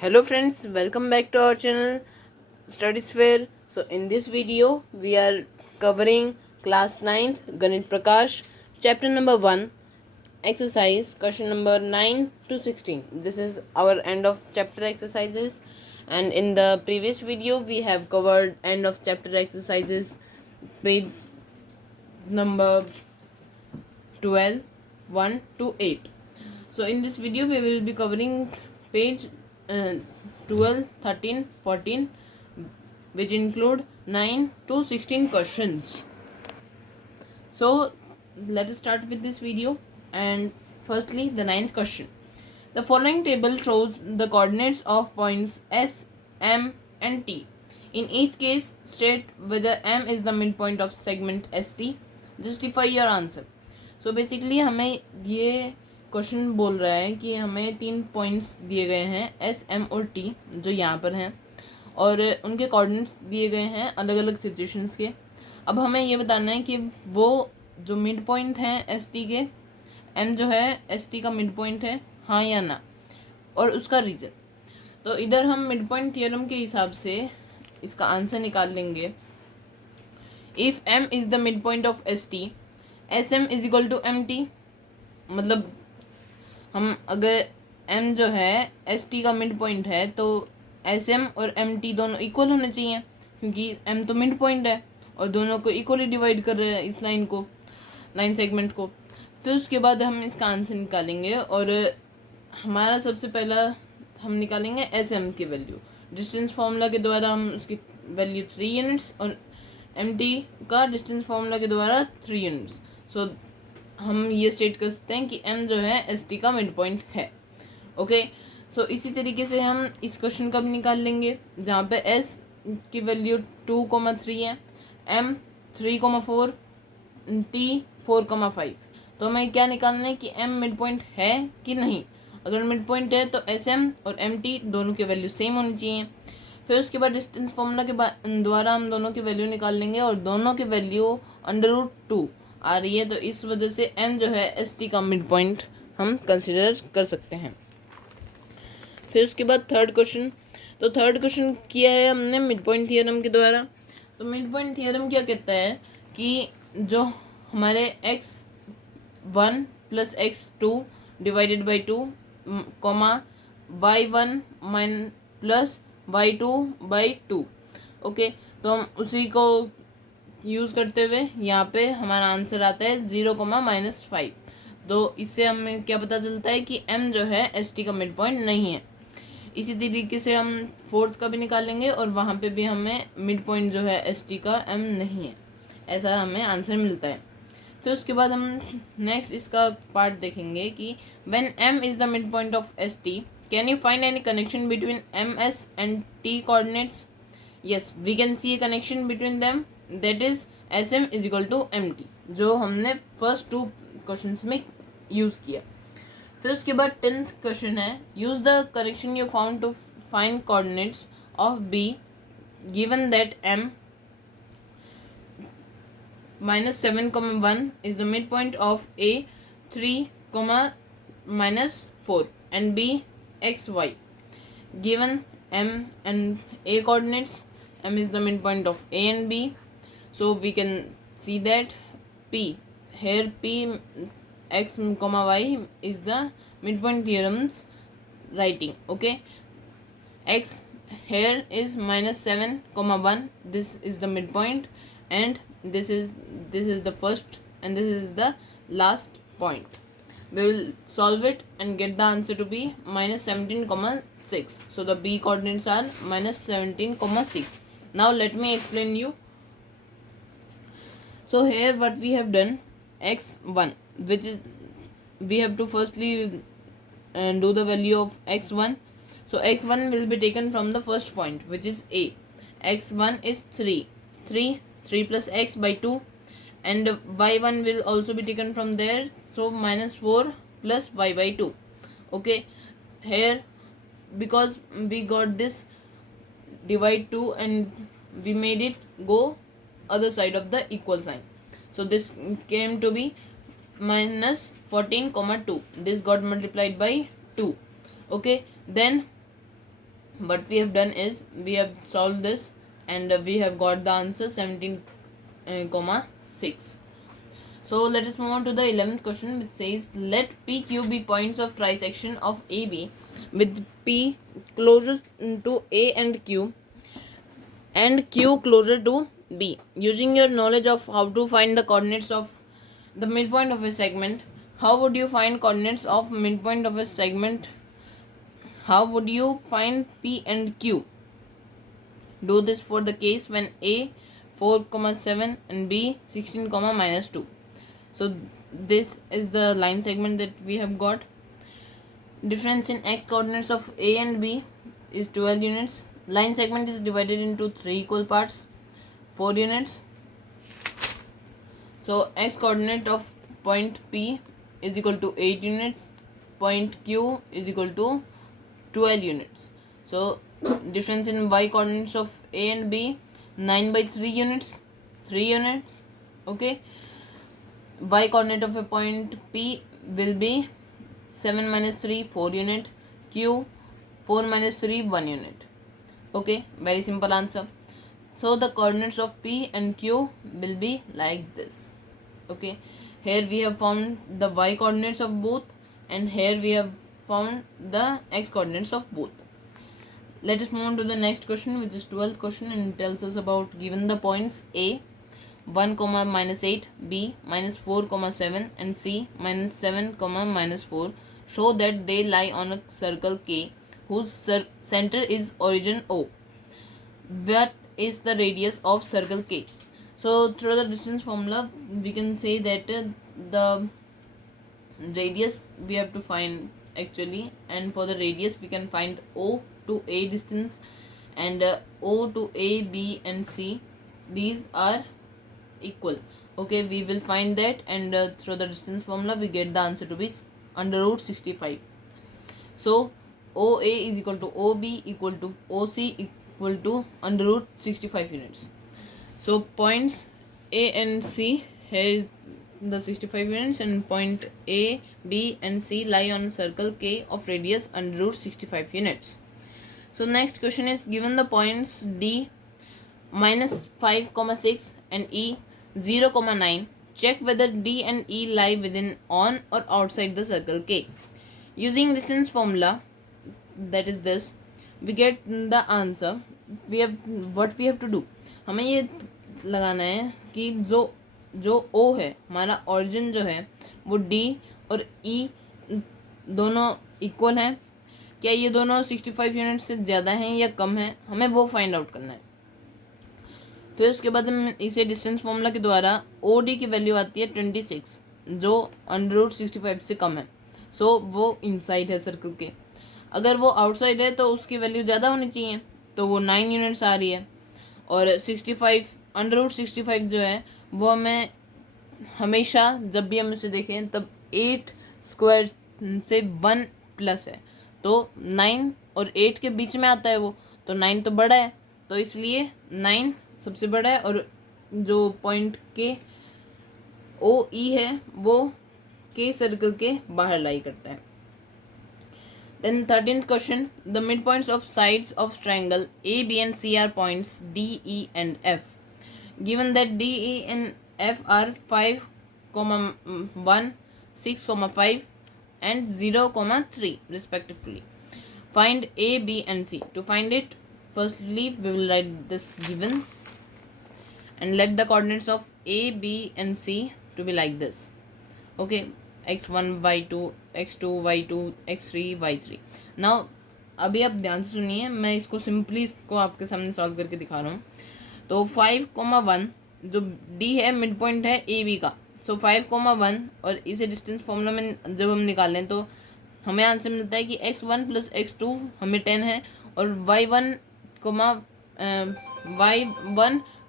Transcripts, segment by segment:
Hello friends, welcome back to our channel Studysphere. So in this video we are covering class 9th Ganit Prakash chapter number 1 exercise question number 9 to 16. This is our end of chapter exercises, and in the previous video we have covered end of chapter exercises page number 12 1 to 8. So in this video we will be covering page 12, 13, 14, which include 9 to 16 questions. So let us start with this video. And firstly, the ninth question. The following table shows the coordinates of points S, M and T. In each case, state whether M is the midpoint of segment ST. Justify your answer. So basically हमें ये question बोल रहा है कि हमें 3 points दिए गए हैं एस, एम और टी, जो यहाँ पर हैं, और उनके कोऑर्डिनेट्स दिए गए हैं अलग अलग सिचुएशंस के. अब हमें ये बताना है कि वो जो मिड पॉइंट हैं एस टी के, एम जो है एस टी का मिड पॉइंट है, हाँ या ना, और उसका रीज़न. तो इधर हम मिड पॉइंट थियरम के हिसाब से इसका आंसर निकाल लेंगे. If M is the mid point of S T, S M is equal to M T. मतलब हम अगर m जो है एस टी का मिड पॉइंट है तो एस एम और एम टी दोनों इक्वल होने चाहिए, क्योंकि m तो मिड पॉइंट है और दोनों को इक्वली डिवाइड कर रहे हैं इस लाइन सेगमेंट को. फिर उसके बाद हम इसका आंसर निकालेंगे, और हमारा सबसे पहला हम निकालेंगे एस एम की वैल्यू. डिस्टेंस फार्मूला के द्वारा हम उसकी वैल्यू 3 यूनिट्स और एम टी का डिस्टेंस फार्मूला के द्वारा 3 यूनिट्स. सो हम ये स्टेट कर सकते हैं कि m जो है एस टी का मिड पॉइंट है. ओके, सो इसी तरीके से हम इस क्वेश्चन का भी निकाल लेंगे, जहाँ पे s की वैल्यू 2,3 है, m 3,4, t 4,5. तो हमें क्या निकालना है कि m मिड पॉइंट है कि नहीं. अगर मिड पॉइंट है तो एस एम और एम टी दोनों की वैल्यू सेम होनी चाहिए. फिर उसके बाद डिस्टेंस फॉर्मूला के द्वारा हम दोनों की वैल्यू निकाल लेंगे, और दोनों की वैल्यू √2 आ रही है, तो इस वजह से m जो है एस टी का मिड पॉइंट हम कंसिडर कर सकते हैं. फिर उसके बाद थर्ड क्वेश्चन. तो थर्ड क्वेश्चन किया है हमने मिड पॉइंट थियरम के द्वारा. तो मिड पॉइंट थियरम क्या कहता है कि जो हमारे x1 plus x2 divided by 2, y1 plus y2 by 2. Okay, तो हम उसी को यूज़ करते हुए यहाँ पे हमारा आंसर आता है 0,-5. तो इससे हमें क्या पता चलता है कि m जो है एस टी का मिड पॉइंट नहीं है. इसी तरीके से हम फोर्थ का भी निकालेंगे, और वहाँ पे भी हमें मिड पॉइंट जो है एस टी का m नहीं है, ऐसा हमें आंसर मिलता है. फिर उसके बाद हम नेक्स्ट इसका पार्ट देखेंगे कि when m is the mid point of S T, can you find any connection between M S and T coordinates. Yes, we can see a connection between them, that is S M is equal to M T, जो हमने first 2 question में use किया. फिर उसके बाद 10th question है, use the correction you found to find coordinates of B given that M -7,1 is the midpoint of A 3, -4 and B xy. Given M and A coordinates, M is the midpoint of A and B, so we can see that P here P x, y is the midpoint theorem's writing. Okay, x here is -7,1, this is the midpoint, and this is the first and this is the last point. We will solve it and get the answer to be -17,6. so the B coordinates are -17,6. now let me explain you. So here what we have done, x1, which is we have to firstly do the value of x1. So x1 will be taken from the first point, which is A. x1 is 3 plus x by 2, and y1 will also be taken from there, so -4 plus y by 2. Okay, here because we got this divide 2 and we made it go other side of the equal sign, so this came to be -14,2. this got multiplied by 2. Okay, then what we have done is we have solved this and we have got the answer 17,6. So let us move on to the 11th question, which says let PQ be points of trisection of AB with P closer to A and Q closer to B. Using your knowledge of how to find the coordinates of the midpoint of a segment, how would you find coordinates of midpoint of a segment? How would you find P and Q? Do this for the case when A 4,7 and B 16, -2. So this is the line segment that we have got. Difference in x coordinates of A and B is 12 units. Line segment is divided into 3 equal parts, 4 units. So x coordinate of point P is equal to 8 units, point Q is equal to 12 units. So difference in y coordinates of A and B 9/3 units, 3 units. Okay, y coordinate of a point P will be 7 minus 3 4 unit, Q 4 minus 3 1 unit. Okay, very simple answer. So the coordinates of P and Q will be like this. Okay, here we have found the y coordinates of both and here we have found the x coordinates of both. Let us move on to the next question, which is 12th question, and it tells us about given the points A 1, -8, B -4, 7 and C -7, -4, show that they lie on a circle K whose center is origin O. What is the radius of circle K? So through the distance formula we can say that the radius we have to find actually, and for the radius we can find O to A distance and O to A, B and C, these are equal. Okay, we will find that and through the distance formula we get the answer to be under root 65. So OA is equal to OB equal to OC equal to under root 65 units. So points A and C, here is the 65 units, and point A, B and C lie on a circle K of radius under root 65 units. So next question is given the points D -5, 6 and E 0, 9, check whether D and E lie within, on or outside the circle K. Using distance formula, that is this, we get the answer. We have what we have to do, हमें ये लगाना है कि जो O है हमारा origin जो है वो D और E दोनों इक्वल हैं, क्या ये दोनों 65 यूनिट से ज़्यादा हैं या कम है, हमें वो फाइंड आउट करना है. फिर उसके बाद हम इसे डिस्टेंस फॉर्मूला के द्वारा ओ डी की वैल्यू आती है 26 जो अंडर रूट 65 से कम है. सो वो इनसाइड है सर्कल के. अगर वो आउटसाइड है तो उसकी वैल्यू ज़्यादा होनी चाहिए, तो वो 9 यूनिट्स आ रही है. और 65 अंडर रूट 65 जो है वो हमें हमेशा जब भी हम इसे देखें तब 8 स्क्वायर से 1 प्लस है, तो 9 और 8 के बीच में आता है वो, तो 9 तो बड़ा है, तो इसलिए 9 सबसे बड़ा है. और जो पॉइंट के ओ ई है वो के सर्कल के बाहर लाई करता है. Then 13th question, the midpoints of sides of triangle A, B and C are points D, E and F. Given that D, E and F are 5, 1, 6, 5 and 0, 3 respectively. Find A, B and C. To find it, firstly we will write this given and let the coordinates of A, B and C to be like this. Okay, x1 y2 x2 y2 x3 y3. Now अभी आप ध्यान से सुनिए, मैं इसको simply इसको आपके सामने सॉल्व करके दिखा रहा हूँ. तो 5, 1 जो D है मिड पॉइंट है ए बी का. सो 5, 1 और इसे डिस्टेंस फॉर्मूला में जब हम निकालें तो हमें आंसर मिलता है कि x1 प्लस x2 हमें 10 है और y1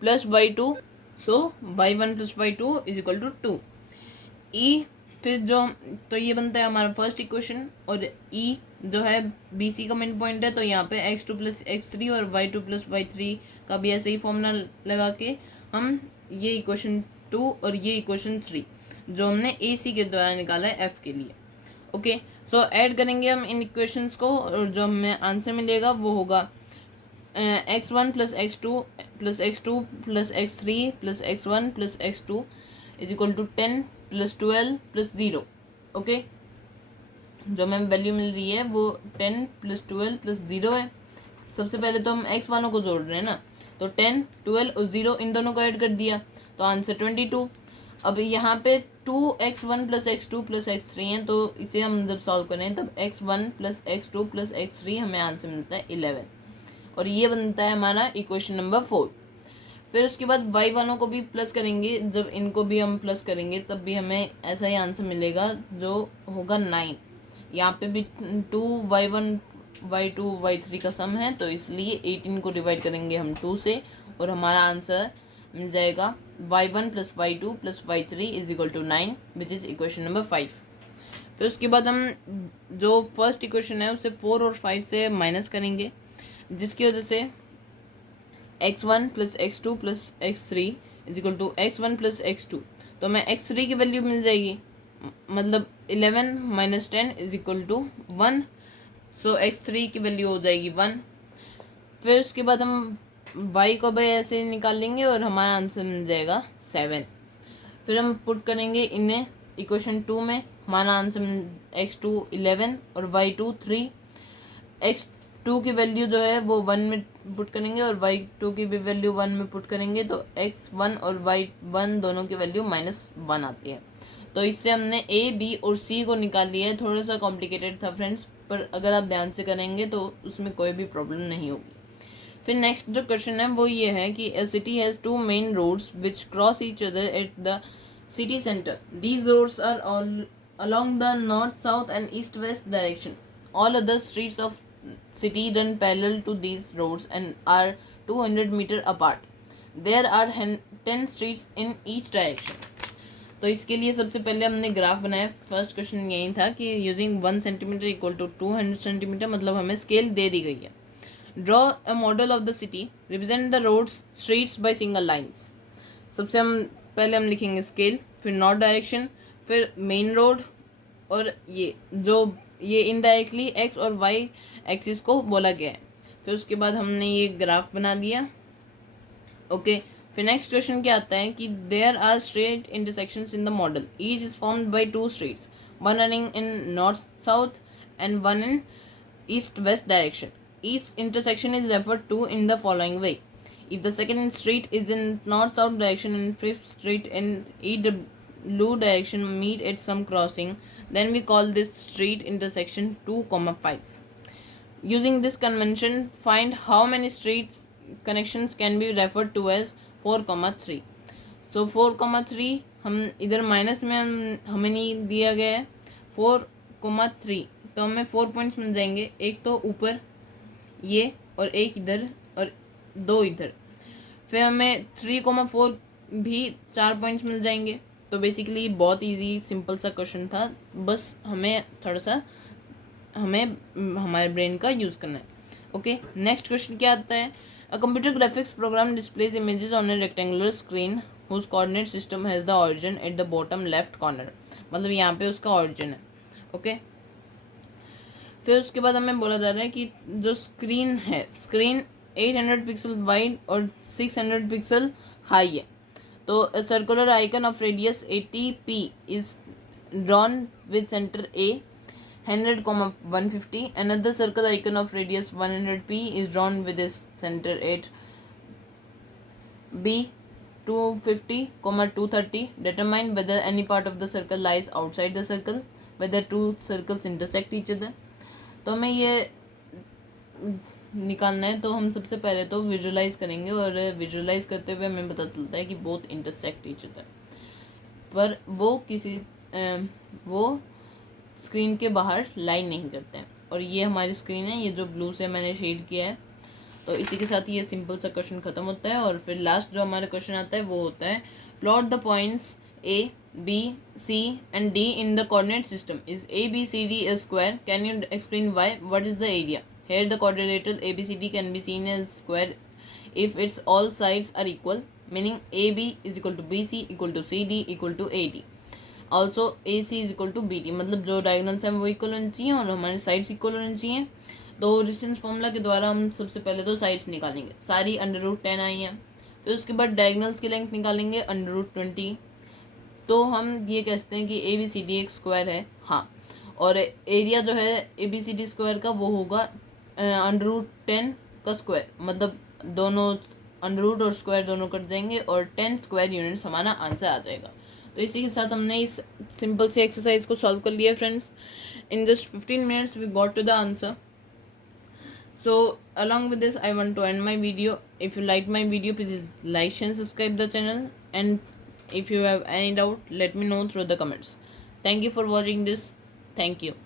plus y2, so y1 plus y2 is equal to 2. ई फिर जो, तो ये बनता है हमारा फर्स्ट इक्वेशन. और ई जो है बी सी का मिड पॉइंट है, तो यहाँ पे x2 प्लस x3 और y2 प्लस y3 का भी ऐसे ही फॉर्मूला लगा के हम ये इक्वेशन 2 और ये इक्वेशन 3 जो हमने ए सी के द्वारा निकाला है एफ के लिए. ओके, सो ऐड करेंगे हम इन इक्वेशंस को और जो हमें आंसर मिलेगा वो होगा x1 plus x2 plus x2 plus x3 plus x1 plus x2 is equal to 10 plus 12 plus 0। Okay, जो हमें वैल्यू मिल रही है वो 10 प्लस 12 प्लस 0 है। सबसे पहले तो हम x वालों को जोड़ रहे हैं ना, तो 10 12 और 0 इन दोनों को ऐड कर दिया तो आंसर 22। अब यहाँ पे 2x1 plus x2 plus x3 है, तो इसे हम जब सॉल्व करें तब x1 plus x2 plus x3 हमें आंसर मिलता है 11 और ये बनता है हमारा इक्वेशन नंबर 4। फिर उसके बाद y वालों को भी प्लस करेंगे, जब इनको भी हम प्लस करेंगे तब भी हमें ऐसा ही आंसर मिलेगा जो होगा 9। यहाँ पे भी 2y1 y2 y3 का सम है, तो इसलिए 18 को डिवाइड करेंगे हम 2 से और हमारा आंसर मिल जाएगा y1 plus y2 plus y3 is equal to 9 which is equation number 5। फिर उसके बाद हम जो फर्स्ट इक्वेशन है उसे 4 और 5 से माइनस करेंगे, जिसकी वजह से x1 plus x2 plus x3 is equal to x1 plus x2, तो हमें x3 की वैल्यू मिल जाएगी, मतलब 11 minus 10 is equal to 1, so x3 की वैल्यू हो जाएगी 1। फिर उसके बाद हम y को भी ऐसे निकाल लेंगे और हमारा आंसर मिल जाएगा 7। फिर हम पुट करेंगे इन्हें इक्वेशन 2 में, हमारा आंसर x2 11 और y2 3। x2 की वैल्यू जो है वो 1 में पुट करेंगे और y2 की भी वैल्यू 1 में पुट करेंगे, तो x1 और y1 दोनों की वैल्यू -1 आती है। तो इससे हमने a b और c को निकाल लिया है। थोड़ा सा कॉम्प्लिकेटेड था फ्रेंड्स, पर अगर आप ध्यान से करेंगे तो उसमें कोई भी प्रॉब्लम नहीं होगी। फिर नेक्स्ट जो क्वेश्चन है वो ये है कि a city has 2 main roads which cross each other at the city center. These roads are all along the north, south and east west direction. All other streets of city run parallel to these roads and are 200 meter apart. There are 10 streets in each direction. तो इसके लिए सबसे पहले हमने graph बनाया। First question यही था कि using 1 centimetre equal to 200 centimetre, मतलब हमें स्केल दे दी गई है। Draw a model of the city, represent the roads streets by single lines. सबसे पहले हम लिखेंगे स्केल, फिर नॉर्थ डायरेक्शन, फिर मेन रोड और ये इनडायरेक्टली एक्स और वाई एक्सिस को बोला गया है। फिर उसके बाद हमने ये ग्राफ बना दिया। ओके, फिर नेक्स्ट क्वेश्चन क्या आता है कि there are straight intersections in the model, each is formed by 2 streets, one running in north south and one in east west direction. Each intersection is referred to in the following way. If the second street is in north-south direction and fifth street in EW direction meet at some crossing, then we call this street intersection 2, 5. Using this convention, find how many streets connections can be referred to as 4, 3. So 4, 3 हम इधर minus में हमें नहीं दिया गया है, 4, 3, तो हमें 4 पॉइंट्स मिल जाएंगे, एक तो ऊपर ये और एक इधर और 2 इधर। फिर हमें 3, 4 भी 4 पॉइंट्स मिल जाएंगे। तो बेसिकली बहुत इजी सिंपल सा क्वेश्चन था, बस हमें थोड़ा सा हमारे ब्रेन का यूज़ करना है। ओके, नेक्स्ट क्वेश्चन क्या आता है, a computer graphics program displays images on a rectangular screen whose coordinate system has the origin at the bottom left corner, मतलब यहाँ पे उसका ऑरिजिन है। ओके, फिर उसके बाद हमें बोला जा रहा है कि जो स्क्रीन है, स्क्रीन 800 पिक्सल वाइड और 600 पिक्सल हाई है। तो circular icon of radius 80p is drawn with centre A 100, 150. Another circle icon of radius 100p is drawn with its center at B 250, 230. Determine whether any part of the circle lies outside the circle, whether two circles intersect each other. तो हमें ये निकालना है, तो हम सबसे पहले तो विजुअलाइज करेंगे और विजुअलाइज करते हुए हमें पता चलता है कि बोथ इंटरसेक्ट ईच अदर, पर वो स्क्रीन के बाहर लाइन नहीं करते हैं। और ये हमारी स्क्रीन है, ये जो ब्लू से मैंने शेड किया है। तो इसी के साथ ये सिंपल सा क्वेश्चन खत्म होता है। और फिर लास्ट जो हमारा क्वेश्चन आता है वो होता है, plot the points A, B, C and D in the coordinate system. Is ABCD a square? Can you explain why? What is the area? Here the quadrilateral ABCD can be seen as square if its all sides are equal, meaning AB is equal to BC equal to CD equal to AD. Also A C is equal to B T, मतलब जो diagonals हैं वो equal होनी चाहिए और हमारे sides equal होनी चाहिए। तो डिस्टेंस फॉर्मूला के द्वारा हम सबसे पहले तो साइड्स निकालेंगे, सारी √10 आई हैं। फिर उसके बाद डायगनल्स की लेंथ निकालेंगे √20। तो हम ये कहते हैं कि ए बी सी डी एक स्क्वायर है, हाँ। और एरिया जो है A B C D square का वो होगा √10 का स्क्वायर, मतलब दोनों √ और स्क्वायर दोनों कट जाएंगे और 10 स्क्वायर यूनिट्स हमारा आंसर आ जाएगा। तो इसी के साथ हमने इस सिंपल से एक्सरसाइज को सॉल्व कर लिया friends. In just 15 minutes we got to the answer. So along with this I want to end my video. If you like my video, please like, share, subscribe the channel, and if you have any doubt, let me know through the comments. Thank you for watching this. Thank you.